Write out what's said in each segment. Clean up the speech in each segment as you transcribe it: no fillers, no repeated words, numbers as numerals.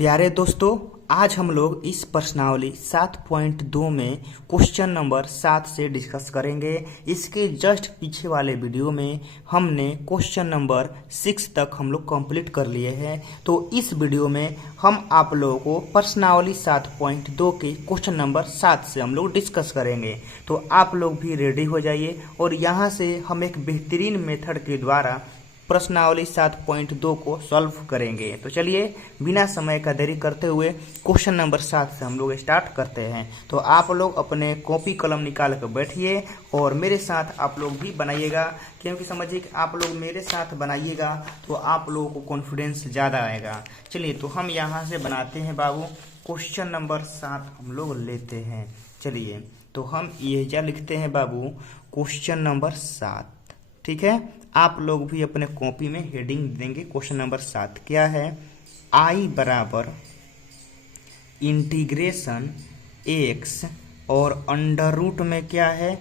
प्यारे दोस्तों, आज हम लोग इस प्रश्नावली 7.2 में क्वेश्चन नंबर 7 से डिस्कस करेंगे। इसके जस्ट पीछे वाले वीडियो में हमने क्वेश्चन नंबर 6 तक हम लोग कंप्लीट कर लिए हैं। तो इस वीडियो में हम आप लोगों को प्रश्नावली 7.2 के क्वेश्चन नंबर 7 से हम लोग डिस्कस करेंगे। तो आप लोग भी रेडी हो जाइए और यहाँ से हम एक बेहतरीन मेथड के द्वारा प्रश्नावली 7.2 को सॉल्व करेंगे। तो चलिए बिना समय का देरी करते हुए क्वेश्चन नंबर 7 से हम लोग स्टार्ट करते हैं। तो आप लोग अपने कॉपी कलम निकाल कर बैठिए और मेरे साथ आप लोग भी बनाइएगा, क्योंकि समझिए कि आप लोग मेरे साथ बनाइएगा तो आप लोगों को कॉन्फिडेंस ज़्यादा आएगा। चलिए तो हम यहाँ से बनाते हैं बाबू। क्वेश्चन नंबर 7 हम लोग लेते हैं। चलिए तो हम ये क्या लिखते हैं बाबू, क्वेश्चन नंबर 7। ठीक है, आप लोग भी अपने कॉपी में हेडिंग देंगे। क्वेश्चन नंबर 7 क्या है, आई बराबर इंटीग्रेशन एक्स और अंडर रूट में क्या है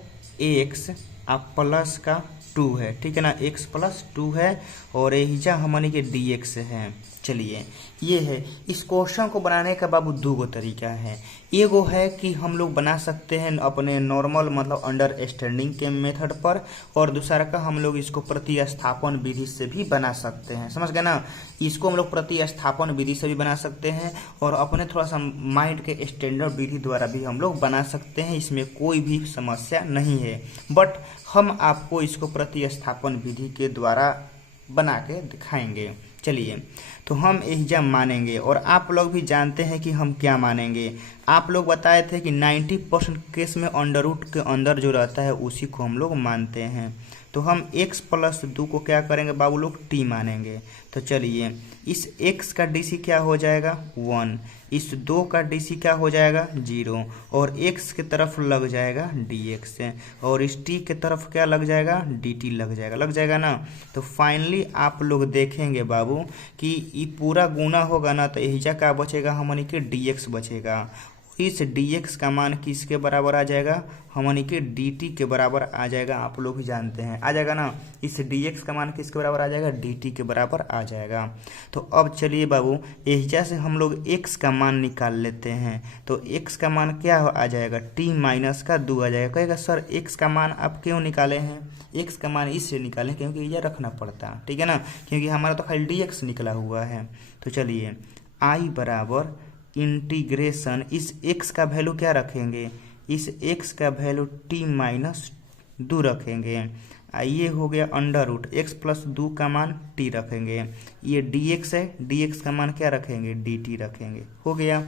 एक्स आप प्लस का 2 है। ठीक है ना, x प्लस 2 है और एहिजा हमनी के dx है। चलिए ये है। इस क्वेश्चन को बनाने का बाबू दो गो तरीका है। एगो है कि हम लोग बना सकते हैं अपने नॉर्मल मतलब अंडरस्टैंडिंग के मेथड पर, और दूसरा का हम लोग इसको प्रतिस्थापन विधि से भी बना सकते हैं। समझ गए ना, इसको हम लोग प्रतिस्थापन विधि से भी बना सकते हैं और अपने थोड़ा सा माइंड के स्टैंडर्ड विधि द्वारा भी हम लोग बना सकते हैं। इसमें कोई भी समस्या नहीं है, बट हम आपको इसको प्रतिस्थापन विधि के द्वारा बना के दिखाएंगे। चलिए तो हम एहिजा मानेंगे और आप लोग भी जानते हैं कि हम क्या मानेंगे। आप लोग बताए थे कि 90% केस में अंडर रूट के अंदर जो रहता है उसी को हम लोग मानते हैं। तो हम x प्लस 2 को क्या करेंगे बाबू लोग, t मानेंगे। तो चलिए इस x का डी सी क्या हो जाएगा 1, इस 2 का डी सी क्या हो जाएगा 0 और x के तरफ लग जाएगा dx और इस t के तरफ क्या लग जाएगा dt लग जाएगा ना। तो फाइनली आप लोग देखेंगे बाबू कि ये पूरा गुना होगा ना, तो एहिजा का बचेगा हमनी के dx बचेगा। इस dx का मान किसके बराबर आ जाएगा, हमनी के dt के बराबर आ जाएगा। आप लोग ही जानते हैं आ जाएगा ना, इस dx का मान किसके बराबर आ जाएगा, dt के बराबर आ जाएगा। तो अब चलिए बाबू एहिजा से हम लोग x का मान निकाल लेते हैं। तो x का मान क्या आ जाएगा, t माइनस का 2 आ जाएगा। कहेगा सर x का मान आप क्यों निकाले हैं, x का मान इससे निकालें क्योंकि ये रखना पड़ता, ठीक है ना, क्योंकि हमारा तो खाली dx निकला हुआ है। तो चलिए i बराबर इंटीग्रेशन, इस x का वैल्यू क्या रखेंगे, इस x का वैल्यू t माइनस 2 रखेंगे। ये हो गया अंडर रूट x प्लस 2 का मान t रखेंगे। ये dx है, dx का मान क्या रखेंगे dt रखेंगे। हो गया।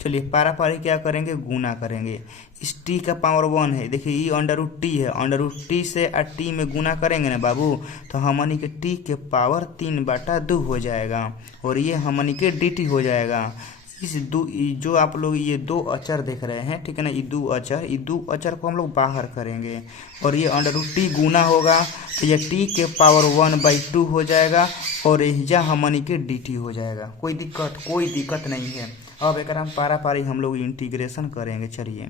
चलिए पारापारी क्या करेंगे, गुना करेंगे। इस t का पावर 1 है, देखिए ये अंडर रूट टी है, अंडर रूट टी से t में गुना करेंगे ना बाबू, तो हमनी के t के पावर 3/2 हो जाएगा और ये हमनी के dt हो जाएगा। इस जो आप लोग ये दो अचर देख रहे हैं, ठीक है ना, ये दो अचर को हम लोग बाहर करेंगे और ये अंडर रूट टी गुना होगा तो ये t के पावर 1/2 हो जाएगा और एहिजा हमनी के dt हो जाएगा। कोई दिक्कत नहीं है। अब एक हम पारापारी हम लोग इंटीग्रेशन करेंगे। चलिए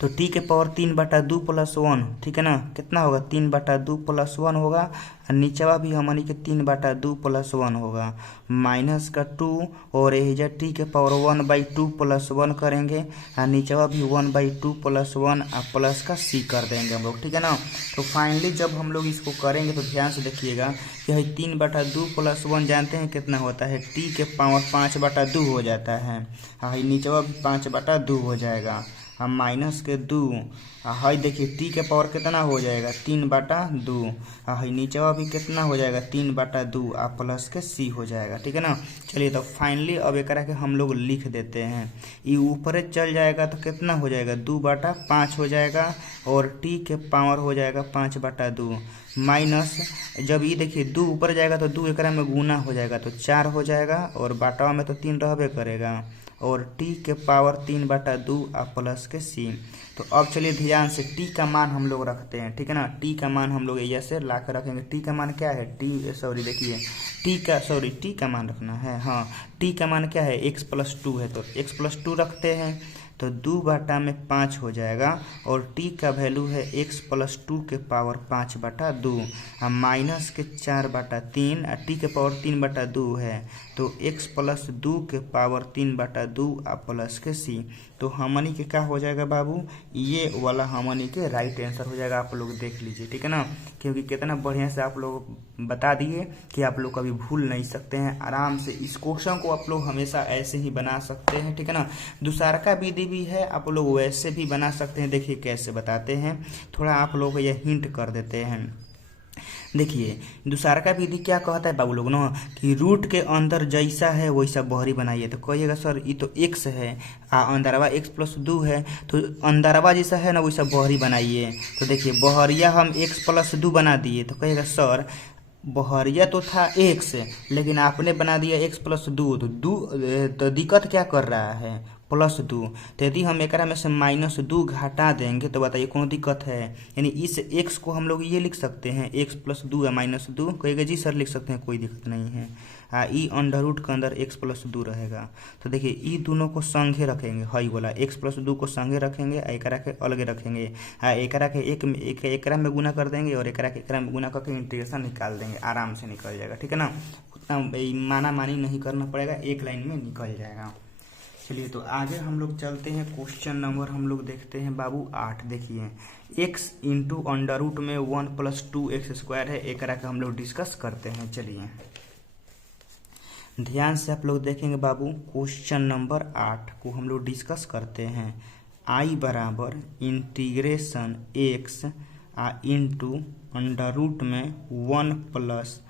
तो t के पावर 3/2 प्लस 1, ठीक है ना, कितना होगा 3/2 प्लस 1 होगा और नीचवा भी हमनी के 3/2 प्लस 1 होगा, माइनस का 2 और एहिजा t के पावर 1/2 प्लस 1 करेंगे और नीचवा भी 1/2 प्लस 1 और प्लस का c कर देंगे हम लोग, ठीक है ना। तो फाइनली जब हम लोग इसको करेंगे तो ध्यान से देखिएगा कि 3/2 प्लस 1 जानते हैं कितना होता है, t के पावर 5/2 हो जाता है, नीचवा भी 5/2 हो जाएगा और माइनस के 2 हाई देखिए t के पावर कितना हो जाएगा 3/2 हाई नीचवा भी कितना हो जाएगा 3/2 और प्लस के c हो जाएगा, ठीक है ना। चलिए तो फाइनली अब एक के हम लोग लिख देते हैं। ये ऊपर चल जाएगा तो कितना हो जाएगा 2/5 हो जाएगा और t के पावर हो जाएगा 5/2 माइनस, जब ये देखिए 2 ऊपर जाएगा तो 2 एकरा में गुना हो जाएगा तो 4 हो जाएगा और बाटवा में तो 3 रहबे करेगा और t के पावर 3/2 और प्लस के c। तो अब चलिए ध्यान से t का मान हम लोग रखते हैं, ठीक है ना। t का मान हम लोग ऐसे ला कर रखेंगे। t का मान क्या है, देखिए t का मान रखना है, हाँ t का मान क्या है x प्लस 2 है तो x प्लस 2 रखते हैं। तो 2/5 हो जाएगा। और t का वैल्यू है x + 2 के पावर 5/2 माइनस के 4/3 t के पावर 3/2 है तो x + 2 के पावर 3/2 प्लस के c। तो हमनी के क्या हो जाएगा बाबू, ये वाला हमनी के राइट आंसर हो जाएगा। आप लोग देख लीजिए, ठीक है ना, क्योंकि कितना बढ़िया से आप लोग बता दिए कि आप लोग कभी भूल नहीं सकते हैं। आराम से इस क्वेश्चन को आप लोग हमेशा ऐसे ही बना सकते हैं, ठीक है ना। दूसरा का विधि भी है, आप लोग वैसे भी बना सकते हैं। देखिए कैसे बताते हैं, थोड़ा आप लोग ये हिंट कर देते हैं। देखिए दूसरा का विधि क्या कहता है बाबू लोग ना, कि रूट के अंदर जैसा है वैसा बहरी बनाइए। तो कहिएगा सर ये तो x है अंदरवा x + 2 है, तो अंदरवा जैसा है ना वैसा बहरी बनाइए। तो देखिए बहरिया हम x + 2 बना दिए। तो कहिएगा सर बहरिया तो था x, लेकिन आपने बना दिया x + 2, तो दिक्कत क्या कर रहा है, +2। तो यदि हम एक में से -2 घटा देंगे तो बताइए कौन दिक्कत है। यानी इस x को हम लोग ये लिख सकते हैं x + 2 या -2, कहेगा जी सर लिख सकते हैं, कोई दिक्कत नहीं है। ई अंडर रूट के अंदर x + 2 रहेगा। तो देखिए ई दोनों को संगे रखेंगे, हई बोला x + 2 को संगे रखेंगे, एकरा के अलगे रखेंगे। एकरा के एकरा में गुना कर देंगे और एकरा में गुना करके इंटीग्रेशन निकाल देंगे, आराम से निकल जाएगा, ठीक है ना। उतना माना मानी नहीं करना पड़ेगा, एक लाइन में निकल जाएगा। चलिए तो आगे हम लोग चलते हैं। क्वेश्चन नंबर हम लोग देखते हैं बाबू 8। देखिए x इंटू अंडर रूट में 1 + 2x² है, एक का हम लोग डिस्कस करते हैं। चलिए ध्यान से आप लोग देखेंगे बाबू, क्वेश्चन नंबर 8 को हम लोग डिस्कस करते हैं। i बराबर integration x into under root में 1 +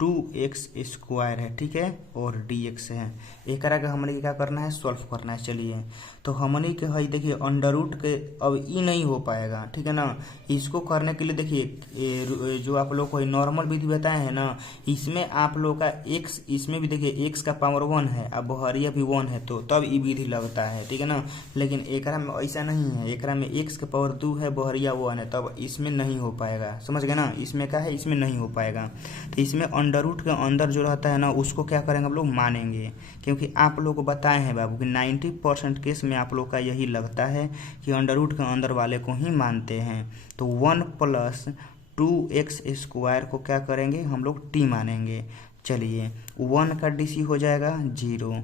2x² है, ठीक है, और dx है। एक का हमने क्या करना है, सॉल्व करना है। चलिए तो हमने के है देखिए अंडर रूट के अब ई नहीं हो पाएगा, ठीक है ना। इसको करने के लिए देखिए जो आप लोग को नॉर्मल विधि बताए हैं ना, इसमें आप लोग का x, इसमें भी देखिए x का पावर 1 है, अब बहरिया भी 1 है, तो तब ई विधि लगता है, ठीक है ना। लेकिन एकरा में ऐसा नहीं है, एकरा में x का पावर 2 है, बहरिया 1 है, तब इसमें नहीं हो पाएगा, समझ गए ना। इसमें क्या है, इसमें नहीं हो पाएगा। तो इसमें अंडर रूट के अंदर जो रहता है ना उसको क्या करेंगे हम लोग, मानेंगे। क्योंकि आप लोग को बताए हैं बाबू कि 90% केस में आप लोग का यही लगता है कि अंडर रूट के अंदर वाले को ही मानते हैं। तो 1 + 2x² को क्या करेंगे हम लोग, t मानेंगे। चलिए 1 का DC हो जाएगा 0,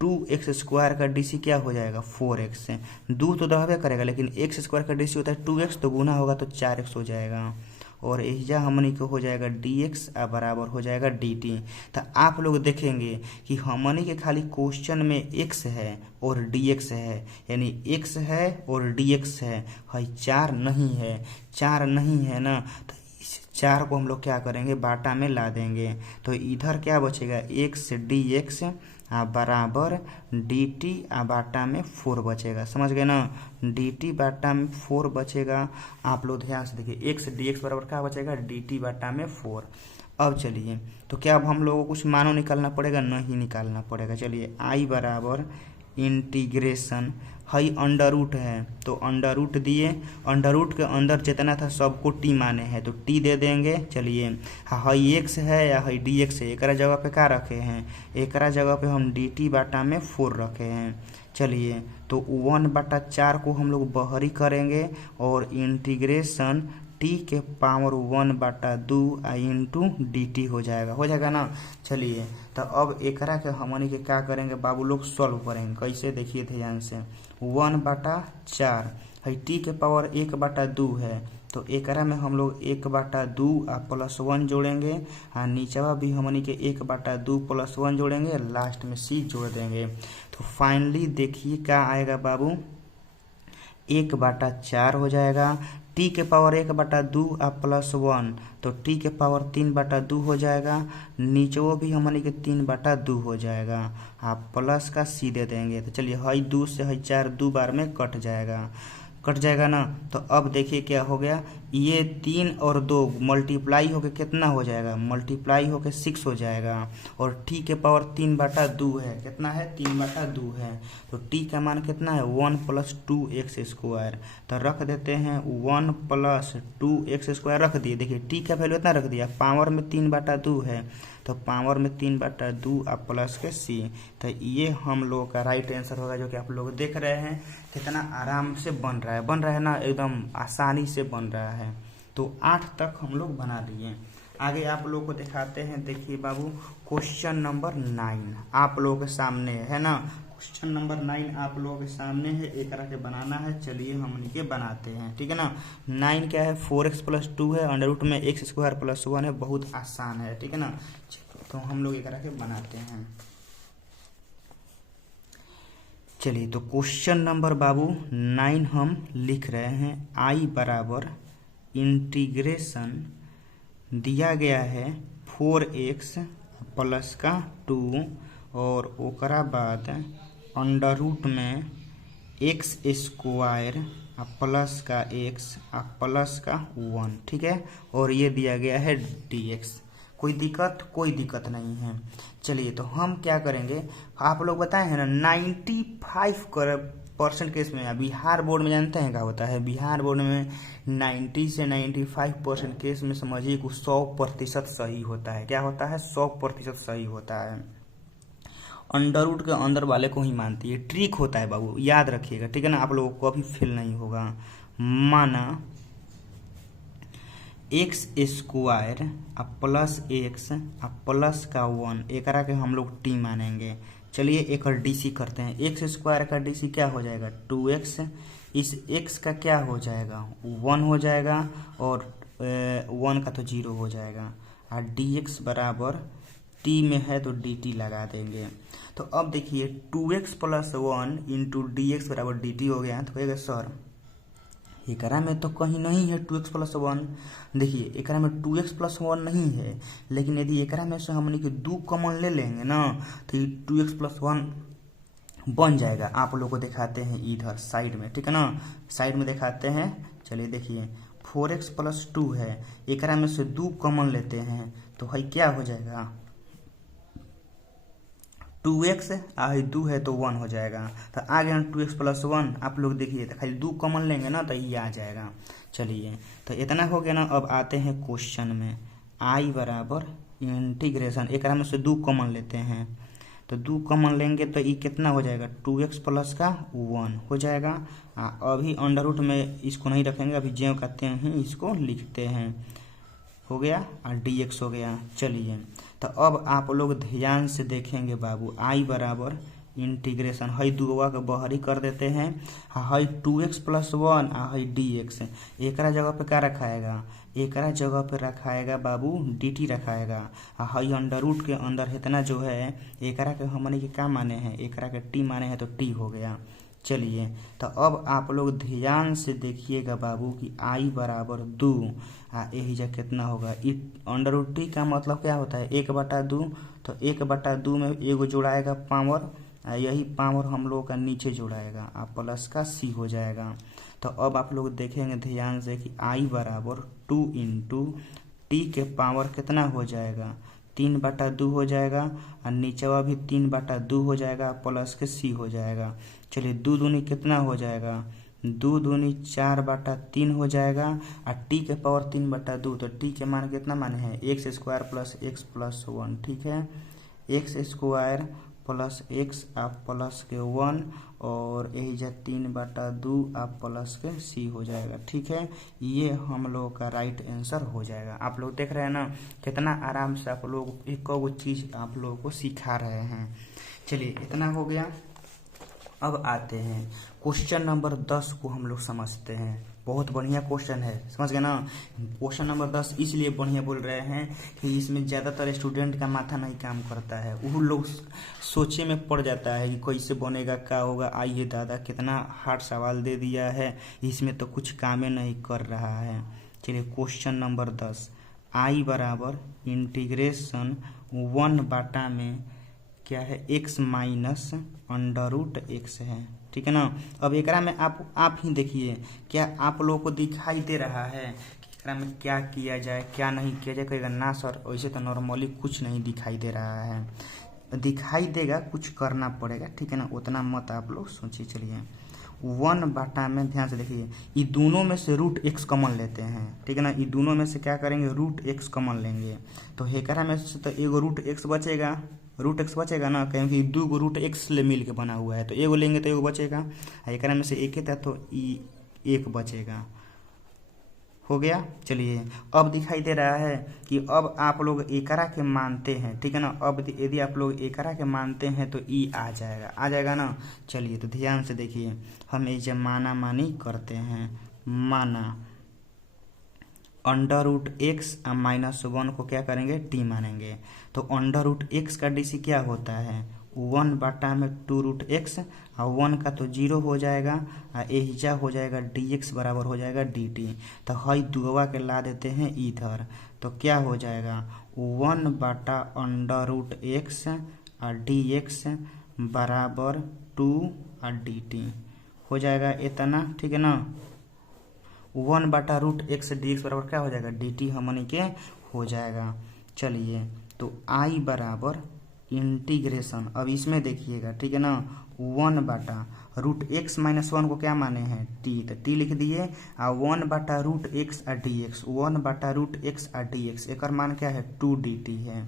2x² का DC क्या हो जाएगा 4x। 2 तो दबे करेगा, लेकिन x² का DC होता है 2x, तो गुना होगा तो 4x हो जाएगा। और एहिजा हमनी को हो जाएगा dx बराबर हो जाएगा dt। तो आप लोग देखेंगे कि हमनी के खाली क्वेश्चन में x है और dx है, यानी x है और dx है, 4 नहीं है, 4 नहीं है ना। तो इस 4 को हम लोग क्या करेंगे, बाटा में ला देंगे। तो इधर क्या बचेगा, x dx बराबर dt बाटा में 4 बचेगा, समझ गए ना। dt बाटा में 4 बचेगा। आप लोग ध्यान से देखिए x dx बराबर क्या बचेगा, dt बाटा में 4। अब चलिए तो क्या अब हम लोगों को कुछ मानो निकालना पड़ेगा, नहीं निकालना पड़ेगा। चलिए i बराबर इंटीग्रेशन, हई अंडर रूट है तो अंडर रूट दिए, अंडर रूट के अंदर जितना था सबको t माने हैं तो t दे देंगे। चलिए हई x है या हई dx है, एक जगह पे क्या रखे हैं, एक जगह पे हम dt बाटा में 4 रखे हैं। चलिए तो 1/4 को हम लोग बहरी करेंगे और इंटीग्रेशन t के पावर 1/2 इंटू dt हो जाएगा ना। चलिए तो अब एकरा के हमनी के क्या करेंगे बाबू लोग, सॉल्व करेंगे। कैसे, देखिए ध्यान से, 1/4 है, t के पावर 1/2 है, तो एकरा में हम लोग 1/2 +1 जोड़ेंगे, नीचवा भी हमनी के 1/2 +1 जोड़ेंगे, लास्ट में c जोड़ देंगे। तो फाइनली देखिए क्या आएगा बाबू, 1/4 हो जाएगा। t के पावर 1/2 +1, तो t के पावर 3/2 हो जाएगा, नीचो भी हमनी के 3/2 हो जाएगा, आप प्लस का c दे देंगे। तो चलिए हई 2 से हई 4 2 बार में कट जाएगा ना। तो अब देखिए क्या हो गया, ये 3 और 2 मल्टीप्लाई होके कितना हो जाएगा, मल्टीप्लाई होके 6 हो जाएगा। और टी के पावर 3/2 है, कितना है 3/2 है। तो टी का मान कितना है 1 + 2x²। तो रख देते हैं 1 + 2x² रख दिए। देखिए टी का वैल्यू इतना रख दिया, पावर में 3/2 है तो पावर में 3/2 आप प्लस के सी। तो ये हम लोगों का राइट आंसर होगा, जो कि आप लोग देख रहे हैं कितना आराम से बन रहा है ना, एकदम आसानी से बन रहा है। तो 8 तक हम लोग बना दिए। आगे आप लोग को दिखाते हैं। देखिए बाबू क्वेश्चन नंबर 9 आप लोगों के सामने है ना। क्वेश्चन नंबर 9 आप लोगों के सामने है, एक तरह के बनाना है। चलिए हम इनके बनाते हैं, ठीक है ना। 9 क्या है 4x + 2 है, अंडर रूट में x² + 1 है, बहुत आसान है, ठीक है ना। तो हम लोग एक तरह के बनाते हैं। चलिए तो क्वेश्चन नंबर बाबू 9 हम लिख रहे हैं। I बराबर इंटीग्रेशन दिया गया है 4x + 2 और ओकरा बाद अंडर रूट में x² प्लस का x प्लस का 1, ठीक है। और ये दिया गया है dx। कोई दिक्कत नहीं है। चलिए तो हम क्या करेंगे, आप लोग बताए हैं ना 95% केस में, बिहार बोर्ड में जानते हैं क्या होता है, बिहार बोर्ड में 90 से 95% केस में समझिए कि 100% सही होता है। क्या होता है 100% सही होता है। अंडर रूट के अंदर वाले को ही मानती है। ट्रिक होता है बाबू, याद रखिएगा, ठीक है ना। आप लोगों को कभी फेल नहीं होगा। माना x² प्लस x प्लस का 1 एकरा के हम लोग t मानेंगे। चलिए एक डीसी करते हैं। x² का डीसी क्या हो जाएगा 2x, इस x का क्या हो जाएगा 1 हो जाएगा, और 1 का तो 0 हो जाएगा। और dx बराबर t में है तो dt लगा देंगे। तो अब देखिए 2x + 1 × dx बराबर dt हो गया। तो कहेगा सर एकरा में तो कहीं नहीं है 2x + 1। देखिए एकरा में 2x + 1 नहीं है, लेकिन यदि एकरा में से हमने कि 2 कॉमन ले लेंगे ना तो ये 2x + 1 बन जाएगा। आप लोग को दिखाते हैं इधर साइड में, ठीक है ना, साइड में दिखाते हैं। चलिए देखिए 4x + 2 है, एकरा में से 2 कॉमन लेते हैं तो है क्या हो जाएगा 2x, 2 है तो 1 हो जाएगा। तो आ गया 2x + 1। आप लोग देखिए तो खाली 2 कॉमन लेंगे ना तो ये आ जाएगा। चलिए तो इतना हो गया ना। अब आते हैं क्वेश्चन में। I बराबर इंटीग्रेशन, एक में से 2 कॉमन लेते हैं तो 2 कॉमन लेंगे तो ये कितना हो जाएगा 2x + का 1 हो जाएगा। अभी अंडर रूट में इसको नहीं रखेंगे, अभी ज्यों कहते हैं इसको लिखते हैं। हो गया और dx हो गया। चलिए तो अब आप लोग ध्यान से देखेंगे बाबू। I बराबर इंटीग्रेशन है 2 का बहरी कर देते हैं, है 2x + 1 है dx। एकरा जगह पे क्या रखाएगा, एकरा जगह पे रखाएगा बाबू dt रखाएगा। है अंडर रूट के अंदर इतना जो है एकरा के हमने के क्या माने हैं, एकरा के t माने हैं तो t हो गया। चलिए तो अब आप लोग ध्यान से देखिएगा बाबू कि I बराबर 2 यही जगह कितना होगा अंडर रूट टी का मतलब क्या होता है 1/2। तो 1/2 में एगो जोड़ाएगा पावर, यही पावर हम लोग का नीचे जोड़ाएगा प्लस का c हो जाएगा। तो अब आप लोग देखेंगे ध्यान से कि I बराबर 2 × t के पावर कितना हो जाएगा 3/2 हो जाएगा, और नीचवा भी 3/2 हो जाएगा प्लस के c हो जाएगा। चलिए 2 दूनी कितना हो जाएगा 2 दूनी 4/3 हो जाएगा, और t के पावर 3/2। तो t के मान कितना माने हैं x² + x + 1, ठीक है। x² + x आप प्लस के 1 और यही जा 3/2 आप प्लस के c हो जाएगा, ठीक है। ये हम लोग का राइट आंसर हो जाएगा। आप लोग देख रहे हैं ना कितना आराम से आप लोग एक चीज़ आप लोगों को सिखा रहे हैं। चलिए इतना हो गया। अब आते हैं क्वेश्चन नंबर 10 को हम लोग समझते हैं। बहुत बढ़िया क्वेश्चन है, समझ गए ना। क्वेश्चन नंबर 10 इसलिए बढ़िया बोल रहे हैं कि इसमें ज़्यादातर स्टूडेंट का माथा नहीं काम करता है, वो लोग सोचे में पड़ जाता है कि कैसे बनेगा क्या होगा। आइए दादा कितना हार्ड सवाल दे दिया है, इसमें तो कुछ काम नहीं कर रहा है। चलिए क्वेश्चन नंबर 10 I बराबर इंटीग्रेशन 1 में क्या है x minus under root x है, ठीक है ना। अब एकरा में आप ही देखिए क्या आप लोगों को दिखाई दे रहा है कि एकरा में क्या किया जाए क्या नहीं किया जाए, कहेगा ना सर वैसे तो नॉर्मली कुछ नहीं दिखाई दे रहा है, दिखाई देगा, कुछ करना पड़ेगा, ठीक है ना, उतना मत आप लोग सोचिए। चलिए 1 में ध्यान से देखिए, ये दोनों में से रूट एक्स कॉमन लेते हैं, ठीक है ना, ये दोनों में से क्या करेंगे, रूट एक्स कॉमन लेंगे, तो हेकरा में से तो एगो रूट एक्स बचेगा, रूट एक्स बचेगा ना, क्योंकि दो गो रूट एक्स ले मिल के बना हुआ है, तो एगो लेंगे तो एगो बचेगा, एकरा में से एक ही था तो एक बचेगा, हो गया। चलिए अब दिखाई दे रहा है कि अब आप लोग एकरा के मानते हैं, ठीक है ना, अब यदि आप लोग एकरा के मानते हैं तो ई आ जाएगा ना। चलिए तो ध्यान से देखिए, हम ये माना मानी करते हैं, माना अंडर रूट एक्स -1 को क्या करेंगे, टी मानेंगे, तो अंडर रूट एक्स का डीसी क्या होता है, 1/2√x, और 1 का तो 0 हो जाएगा, और एहिजा हो जाएगा dx बराबर हो जाएगा dt, तो हई दुआ के ला देते हैं इधर, तो क्या हो जाएगा 1/√x और dx बराबर 2 और dt हो जाएगा इतना, ठीक है ना। 1/√x dx बराबर क्या हो जाएगा, dt हमनी के हो जाएगा। चलिए तो i बराबर इंटीग्रेशन, अब इसमें देखिएगा, ठीक है ना, 1/√x -1 को क्या माने हैं, t, तो t लिख दिए, और 1/√x और dx, 1/√x और dx एक मान क्या है, 2dt है,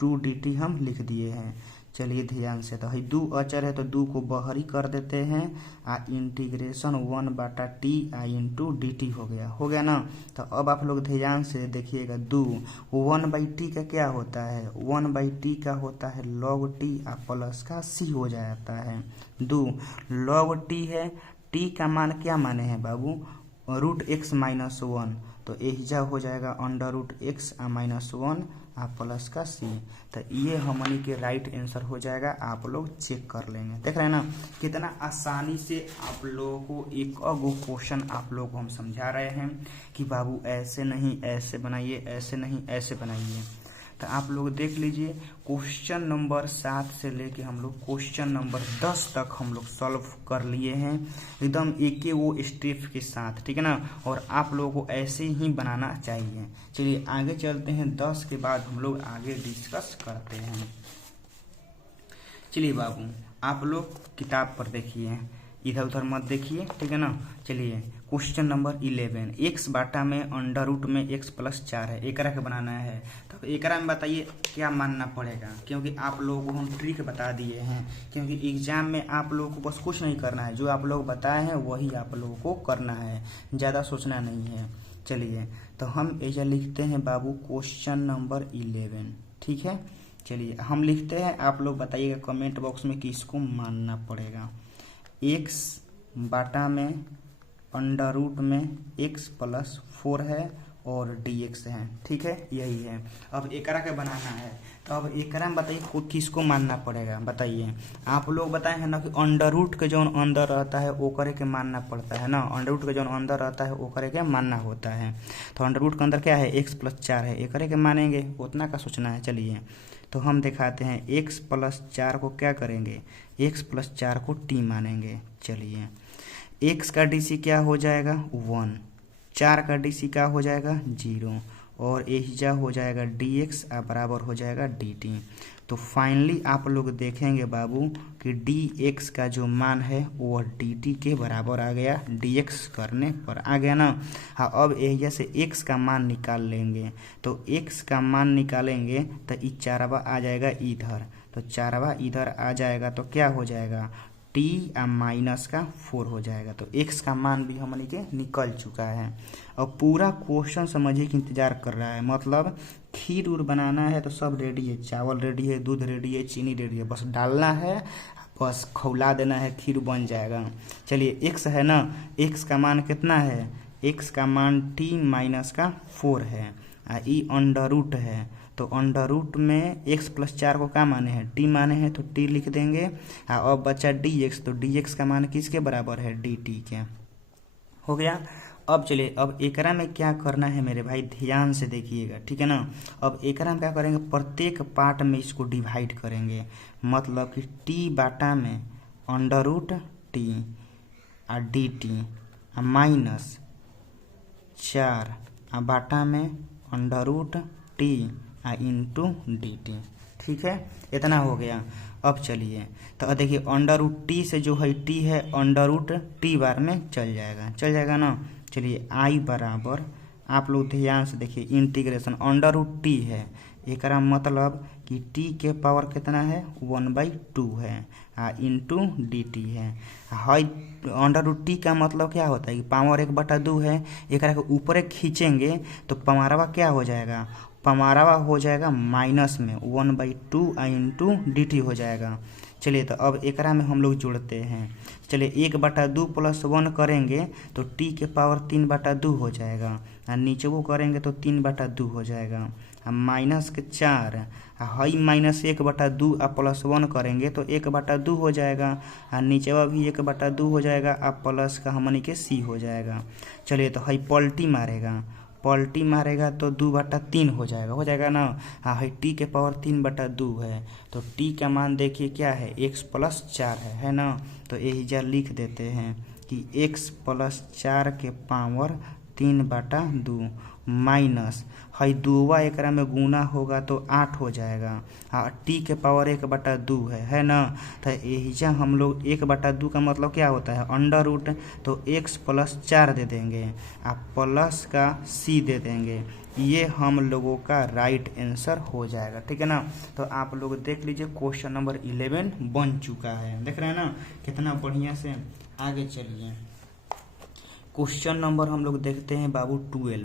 2dt हम लिख दिए हैं। चलिए ध्यान से, तो दो अचर है तो दो को बाहरी कर देते हैं, आ इंटीग्रेशन 1/t इंटू dt हो गया ना। तो अब आप लोग ध्यान से देखिएगा, 1/t का क्या होता है, 1/t का होता है log t और प्लस का c हो जाता है, 2 log t है, t का मान क्या माने हैं बाबू, √x -1, तो एहिजा हो जाएगा अंडर√x -1 आ प्लस का c, तो ये हमनी के राइट आंसर हो जाएगा, आप लोग चेक कर लेंगे। देख रहे हैं ना कितना आसानी से आप लोगों को एक गो क्वेश्चन आप लोगों को हम समझा रहे हैं कि बाबू ऐसे नहीं ऐसे बनाइए, ऐसे नहीं ऐसे बनाइए। तो आप लोग देख लीजिए, क्वेश्चन नंबर 7 से लेके हम लोग क्वेश्चन नंबर 10 तक हम लोग सॉल्व कर लिए हैं, एकदम एक वो स्टेप के साथ, ठीक है ना, और आप लोगों को ऐसे ही बनाना चाहिए। चलिए आगे चलते हैं, 10 के बाद हम लोग आगे डिस्कस करते हैं। चलिए बाबू आप लोग किताब पर देखिए, इधर उधर मत देखिए, ठीक है ना। चलिए क्वेश्चन नंबर 11, x बाटा में अंडर रूट में x + 4 है, एकरा के बनाना है, तो एकरा में बताइए क्या मानना पड़ेगा, क्योंकि आप लोगों को हम ट्रिक बता दिए हैं, क्योंकि एग्जाम में आप लोगों को बस कुछ नहीं करना है, जो आप लोग बताए हैं वही आप लोगों को करना है, ज़्यादा सोचना नहीं है। चलिए तो हम ऐसा लिखते हैं बाबू क्वेश्चन नंबर 11, ठीक है। चलिए हम लिखते हैं, आप लोग बताइएगा कमेंट बॉक्स में कि इसको मानना पड़ेगा, x बाटा में अंडर रूट में x + 4 है और dx है, ठीक है, यही है। अब एकरा के बनाना है, तो अब एकरा में बताइए किसको मानना पड़ेगा, बताइए। आप लोग बताए हैं ना कि अंडर रूट के जो अंदर रहता है वो करे के मानना पड़ता है ना, अंडर रूट के जो अंदर रहता है वो करे के मानना होता है, तो अंडर रूट के अंदर क्या है, x + 4 है, एक करे के मानेंगे, उतना का सोचना है। चलिए तो हम दिखाते हैं, x + 4 को क्या करेंगे, x + 4 को t मानेंगे। चलिए x का डीसी क्या हो जाएगा 1, 4 का डीसी क्या हो जाएगा 0, और एहिजा हो जाएगा dx बराबर हो जाएगा dt। तो फाइनली आप लोग देखेंगे बाबू कि dx का जो मान है वो dt के बराबर आ गया, dx करने पर आ गया ना। हाँ अब एहिजा से x का मान निकाल लेंगे, तो x का मान निकालेंगे तो ई 4वां आ जाएगा इधर, तो 4वां इधर आ जाएगा, तो क्या हो जाएगा t -4 हो जाएगा, तो x का मान भी हमने के निकल चुका है। अब पूरा क्वेश्चन समझिए कि इंतजार कर रहा है, मतलब खीर उर बनाना है तो सब रेडी है, चावल रेडी है, दूध रेडी है, चीनी रेडी है, बस डालना है, बस खौला देना है, खीर बन जाएगा। चलिए x है ना, x का मान कितना है, x का मान t - 4 है, ई अंडर रूट है, तो अंडर रूट में x + 4 को क्या माने हैं, t माने हैं, तो t लिख देंगे। अब बचा dx, तो dx का मान किसके बराबर है, dt के, हो गया। अब चलिए अब एकरा में क्या करना है मेरे भाई, ध्यान से देखिएगा, ठीक है ना। अब एकरा में क्या करेंगे, प्रत्येक पार्ट में इसको डिवाइड करेंगे, मतलब कि t बाटा में अंडर रूट t और dt -4 आ बाटा में अंडर रूट टी आ इंटू डी टी। ठीक है, इतना हो गया। अब चलिए तो देखिए अंडर रूट टी से जो है टी है अंडर रूट टी बार में चल जाएगा ना। चलिए आई बराबर, आप लोग ध्यान से देखिए, इंटीग्रेशन अंडर रूट टी है, एकरा मतलब कि टी के पावर कितना है 1/2 है आ इंटू डी टी है। हाई अंडर रूट टी का मतलब क्या होता है कि पावर 1/2 है, एकरा के ऊपर खींचेंगे तो पमारवा क्या हो जाएगा, पमारवा हो जाएगा माइनस में 1/2 आ इंटू डी टी हो जाएगा। चलिए तो अब एकरा में हम लोग जोड़ते हैं। चलिए 1/2 + 1 करेंगे तो टी के पावर 3/2 हो जाएगा, और नीचे वो करेंगे तो 3/2 हो जाएगा, माइनस के 4 हाई माइनस 1/2 आ +1 करेंगे तो 1/2 हो जाएगा, और नीचे वह भी 1/2 हो जाएगा, आ प्लस का हमनी के सी हो जाएगा। चलिए तो हाई पलटी मारेगा तो 2/3 हो जाएगा ना। हाँ हाई टी के पावर 3/2 है, तो टी का मान देखिए क्या है x + 4 है ना। तो यही जा लिख देते हैं कि x + 4 के पावर 3/2 माइनस हाई 2 एकरा में गुना होगा तो 8 हो जाएगा। हाँ टी के पावर 1/2 है ना। तो यही जा हम लोग 1/2 का मतलब क्या होता है अंडर रूट, तो x + 4 दे देंगे, आप प्लस का c दे देंगे, ये हम लोगों का राइट आंसर हो जाएगा। ठीक है ना। तो आप लोग देख लीजिए क्वेश्चन नंबर 11 बन चुका है, देख रहे हैं ना कितना बढ़िया से। आगे चलिए क्वेश्चन नंबर हम लोग देखते हैं बाबू 12,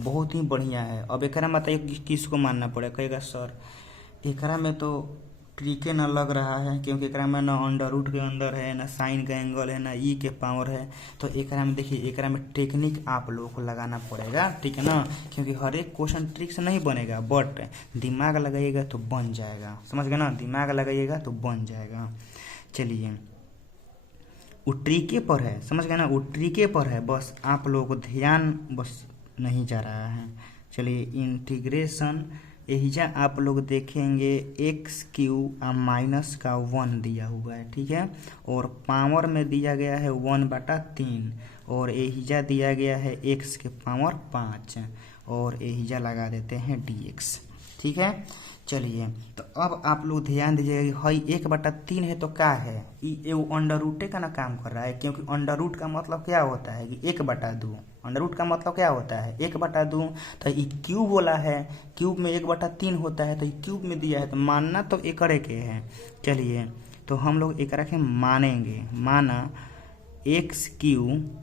बहुत ही बढ़िया है। अब एकरा में बताइए किसको मानना पड़ेगा, कहेगा सर एकरा में तो ट्रिके न लग रहा है, क्योंकि एकरा में ना अंडर रूट के अंदर है, ना साइन का एंगल है, ना ई के पावर है। तो एकरा में देखिए एकरा में टेक्निक आप लोगों को लगाना पड़ेगा। ठीक है ना, क्योंकि हर एक क्वेश्चन ट्रिक से नहीं बनेगा, बट दिमाग लगाइएगा तो बन जाएगा, समझ गए ना, दिमाग लगाइएगा तो बन जाएगा। चलिए वो ट्रिके पर है, समझ गए ना, वो ट्रिके पर है, बस आप लोगों को ध्यान बस नहीं जा रहा है। चलिए इंटीग्रेशन एहिजा आप लोग देखेंगे x³ आ माइनस का 1 दिया हुआ है। ठीक है, और पावर में दिया गया है 1/3, और एहिजा दिया गया है x के पावर 5, और एहिजा लगा देते हैं dx। ठीक है, चलिए तो अब आप लोग ध्यान दीजिएगा कि हई 1/3 है तो क्या है, ये अंडर रूटे का ना काम कर रहा है, क्योंकि अंडर रूट का मतलब क्या होता है कि 1/2, अंडर रूट का मतलब क्या होता है 1/2। तो ये क्यूब बोला है, क्यूब में 1/3 होता है, तो ये क्यूब में दिया है तो मानना तो एकड़े के है। चलिए तो हम लोग एकड़ा के मानेंगे, माना x³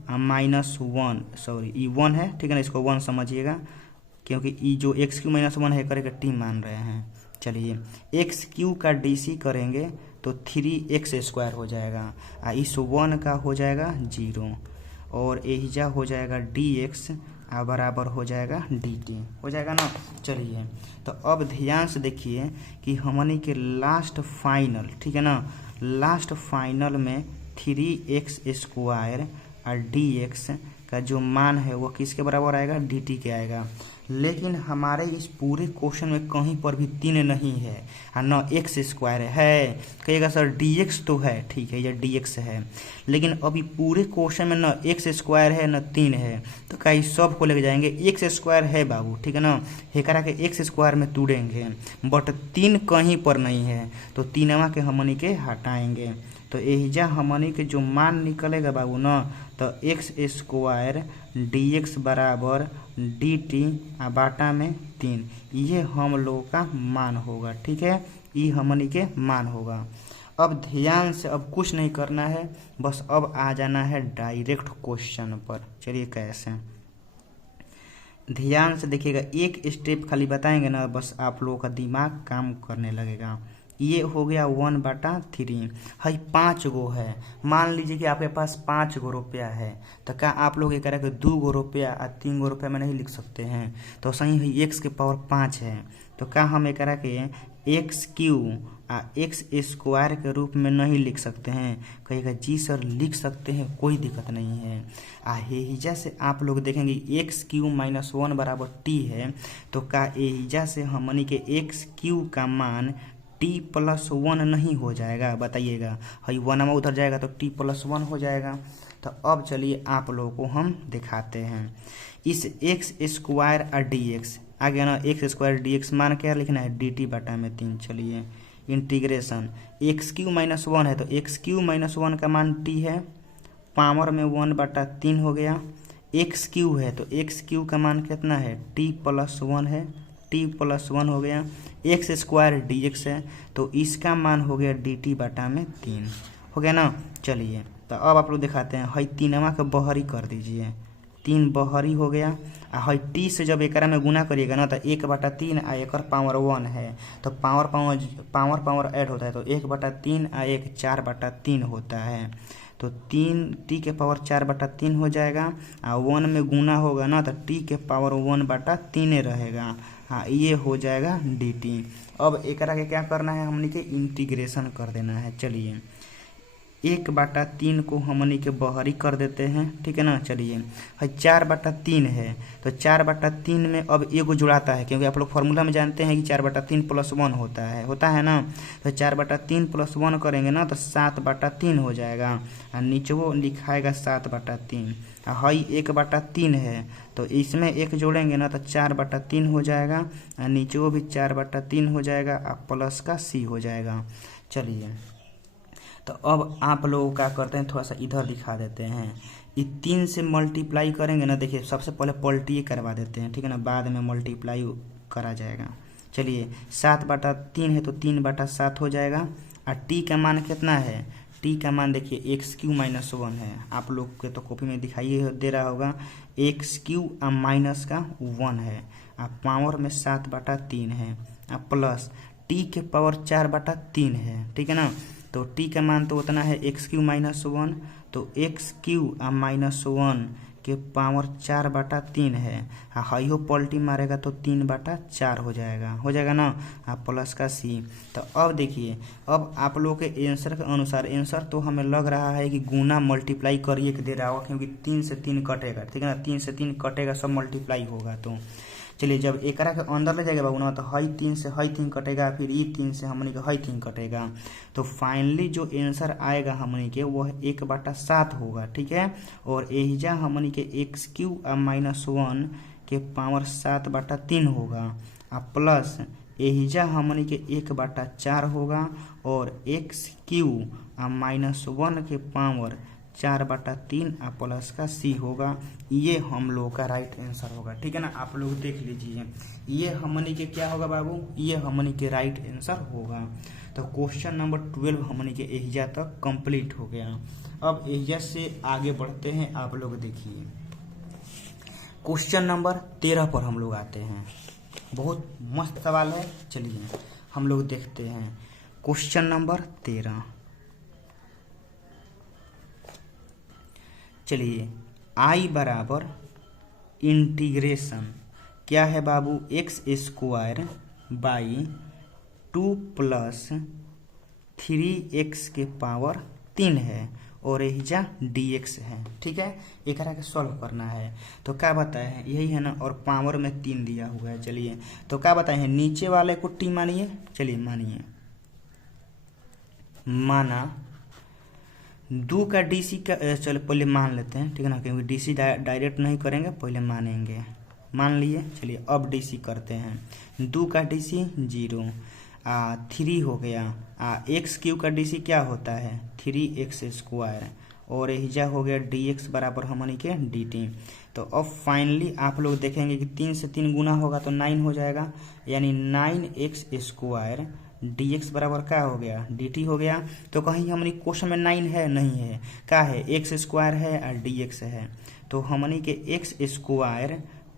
-1, सॉरी ये 1 है, ठीक है ना, इसको 1 समझिएगा, क्योंकि ये जो x³ -1 है करे के टी मान रहे हैं। चलिए x³ का DC करेंगे तो 3x² हो जाएगा, इस 1 का हो जाएगा 0, और एहिजा हो जाएगा dx बराबर हो जाएगा dt, हो जाएगा ना। चलिए तो अब ध्यान से देखिए कि हमनी के लास्ट फाइनल, ठीक है ना, लास्ट फाइनल में 3x² और dx का जो मान है वो किसके बराबर आएगा, dt के आएगा। लेकिन हमारे इस पूरे क्वेश्चन में कहीं पर भी 3 नहीं है और न x² है। कहिएगा सर dx तो है, ठीक है, ये dx है, लेकिन अभी पूरे क्वेश्चन में न x² है न 3 है, तो कई सब को लेके जाएंगे x² है बाबू, ठीक है ना, एकरा के x² में तोड़ेंगे, बट 3 कहीं पर नहीं है, तो 3वां के हमनी के हटाएंगे। तो एहिजा हमनी के जो मान निकलेगा बाबू न, तो x² dx बराबर dt बाटा में 3, ये हम लोगों का मान होगा। ठीक है, ये हमनी के मान होगा। अब ध्यान से, अब कुछ नहीं करना है, बस अब आ जाना है डायरेक्ट क्वेश्चन पर। चलिए कैसे, ध्यान से देखिएगा, एक स्टेप खाली बताएंगे ना, बस आप लोगों का दिमाग काम करने लगेगा। ये हो गया 1/3, हाई 5 गो है, मान लीजिए कि आपके पास 5 गो रुपया है, तो क्या आप लोग एक के 2 गो रुपया और 3 गो रुपया में नहीं लिख सकते हैं, तो सही है x के पावर 5 है, तो क्या हम एक के x³ x² के रूप में नहीं लिख सकते हैं, कहेगा जी सर लिख सकते हैं, कोई दिक्कत नहीं है। एहिजा से आप लोग देखेंगे x³ -1 बराबर t है, तो क्या एहिजा से हमनी के x³ का मान t+1 नहीं हो जाएगा? बताइएगा। हई 1 उधर जाएगा तो t+1 हो जाएगा। तो अब चलिए आप लोगों को हम दिखाते हैं। इस x² और dx आ गया ना, x² dx मान क्या लिखना है? dt/3। चलिए इंटीग्रेशन x³ - 1 है तो x³ - 1 का मान t है, पावर में 1/3 हो गया। x³ है तो x³ का मान कितना है? t+1 है, t+1 हो गया। x² dx है तो इसका मान हो गया dt/3 हो गया ना। चलिए तो अब आप लोग दिखाते हैं। हई 3 का बहरी कर दीजिए, 3 बहरी हो गया। हई t से जब एकरा में गुना करिएगा ना तो 1/3 आ एकर पावर 1 है तो पावर ऐड होता है तो 1/3 आ 1 4/3 होता है। तो 3 t के पावर 4/3 हो जाएगा। 1 में गुना होगा ना तो t के पावर 1/3 रहेगा। हाँ, ये हो जाएगा dt। अब एकरा के क्या करना है? हमनी के इंटीग्रेशन कर देना है। चलिए 1/3 को हमनी के बहरी कर देते हैं, ठीक है ना। चलिए 4/3 है तो 4/3 में अब एगो जुड़ाता है, क्योंकि आप लोग फार्मूला में जानते हैं कि 4/3 + 1 होता है ना। तो 4/3 + 1 करेंगे ना तो 7/3 हो जाएगा और नीचेवो लिखाएगा 7/3। हई 1/3 है तो इसमें 1 जोड़ेंगे ना तो 4/3 हो जाएगा और नीचेवो भी 4/3 हो जाएगा और प्लस का c हो जाएगा। चलिए तो अब आप लोग क्या करते हैं, थोड़ा सा इधर दिखा देते हैं। ये 3 से मल्टीप्लाई करेंगे ना, देखिए सबसे पहले पलटी करवा देते हैं, ठीक है ना, बाद में मल्टीप्लाई करा जाएगा। चलिए 7/3 है तो 3/7 हो जाएगा। और t का मान कितना है? t का मान देखिए x³ - 1 है, आप लोग के तो कॉपी में दिखाई दे रहा होगा। x³ माइनस का 1 है, पावर में 7/3 है प्लस t के पावर 4/3 है, ठीक है ना। तो t का मान तो उतना है x³ - 1 तो x³ - 1 के पावर 4/3 है। हाइयो पलटी मारेगा तो 3/4 हो जाएगा ना, प्लस का c। तो अब देखिए, अब आप लोग के आंसर के अनुसार आंसर तो हमें लग रहा है कि गुना मल्टीप्लाई करिए के दे रहा होगा, क्योंकि 3 से 3 कटेगा, ठीक है ना। 3 से 3 कटेगा, सब मल्टीप्लाई होगा। तो चलिए जब एकरा के अंदर ले जाएगा बाबू ना तो हई 3 से हई 3 कटेगा, फिर ई 3 से हमनी के हई 3 कटेगा। तो फाइनली जो आंसर आएगा हमनी के वह 1/7 होगा, ठीक है। और एहिजा हमनी के x³ - 1 के पावर 7/3 होगा प्लस एहिजा हमनी के 1/4 होगा और x³ - 1 के पावर 4/3 प्लस का c होगा। ये हम लोग का राइट आंसर होगा, ठीक है ना। आप लोग देख लीजिए, ये हमनी के क्या होगा बाबू? ये हमनी के राइट आंसर होगा। तो क्वेश्चन नंबर 12 हमनी के एहिजा तक कंप्लीट हो गया। अब एहिजा से आगे बढ़ते हैं। आप लोग देखिए क्वेश्चन नंबर 13 पर हम लोग आते हैं। बहुत मस्त सवाल है, चलिए हम लोग देखते हैं क्वेश्चन नंबर 13। चलिए i बराबर इंटीग्रेशन क्या है बाबू? x² बाई 2 + 3x के पावर 3 है और एहिजा dx है, ठीक है। एकरा के सॉल्व करना है तो क्या बताए हैं? यही है ना, और पावर में 3 दिया हुआ है। चलिए तो क्या बताए हैं? नीचे वाले को t मानिए। चलिए मानिए, माना 2 का DC का, चलो पहले मान लेते हैं, ठीक है ना, क्योंकि DC डायरेक्ट नहीं करेंगे, पहले मानेंगे। मान लिए, चलिए अब DC करते हैं। 2 का DC 0 3 हो गया। x³ का DC क्या होता है? 3x² और एहिजा हो गया dx बराबर हमनी के dt। तो अब फाइनली आप लोग देखेंगे कि 3 से 3 गुना होगा तो 9 हो जाएगा, यानी 9x² dx बराबर क्या हो गया? dt हो गया। तो कहीं हमनी क्वेश्चन में 9 है? नहीं है। क्या है? x² है और dx है। तो हमनी के x²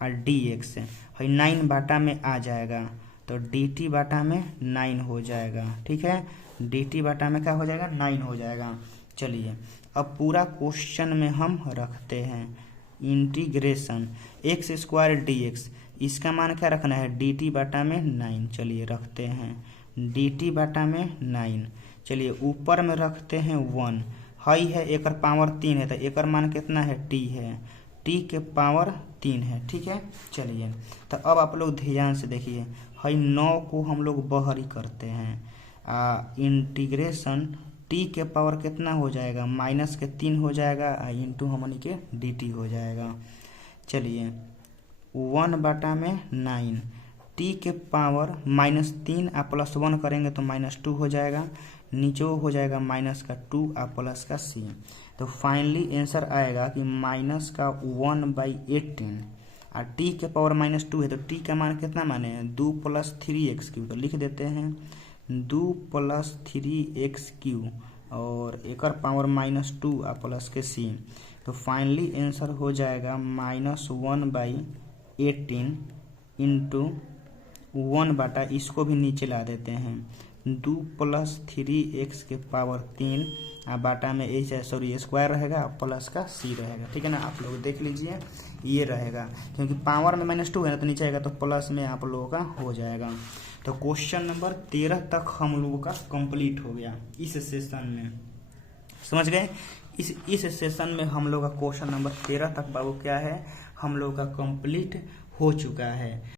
और dx है 9 बाटा में आ जाएगा तो dt बाटा में 9 हो जाएगा, ठीक है। dt बाटा में क्या हो जाएगा? 9 हो जाएगा। चलिए अब पूरा क्वेश्चन में हम रखते हैं इंटीग्रेशन x² dx, इसका मान क्या रखना है? dt बाटा में 9। चलिए रखते हैं dt बाटा में 9। चलिए ऊपर में रखते हैं 1। हई है एकर पावर 3 है तो एकर मान कितना है? t है, t के पावर 3 है, ठीक है। चलिए तो अब आप लोग ध्यान से देखिए, हई 9 को हम लोग बहरी करते हैं। इंटीग्रेशन टी के पावर कितना हो जाएगा, -3 हो जाएगा इंटू हमनी के dt हो जाएगा। चलिए 1/9 टी के पावर -3 आ +1 करेंगे तो -2 हो जाएगा, नीचे हो जाएगा -2 आ +c। तो फाइनली आंसर आएगा कि -1/18 और टी के पावर -2 है तो टी का मान कितना माने 2 + 3x³ तो लिख देते हैं 2 + 3x³ और एक पावर -2 आ प्लस के c। तो फाइनली आंसर हो जाएगा -1/18 इंटू 1 इसको भी नीचे ला देते हैं 2 + 3x³ आ बाटा में स्क्वायर रहेगा प्लस का c रहेगा, ठीक है ना। आप लोग देख लीजिए ये रहेगा, क्योंकि पावर में -2 है ना तो नीचे आएगा तो प्लस में आप लोगों का हो जाएगा। तो क्वेश्चन नंबर 13 तक हम लोगों का कंप्लीट हो गया इस सेशन में, समझ गए। इस सेशन में हम लोग का क्वेश्चन नंबर 13 तक बाबू क्या है, हम लोग का कंप्लीट हो चुका है।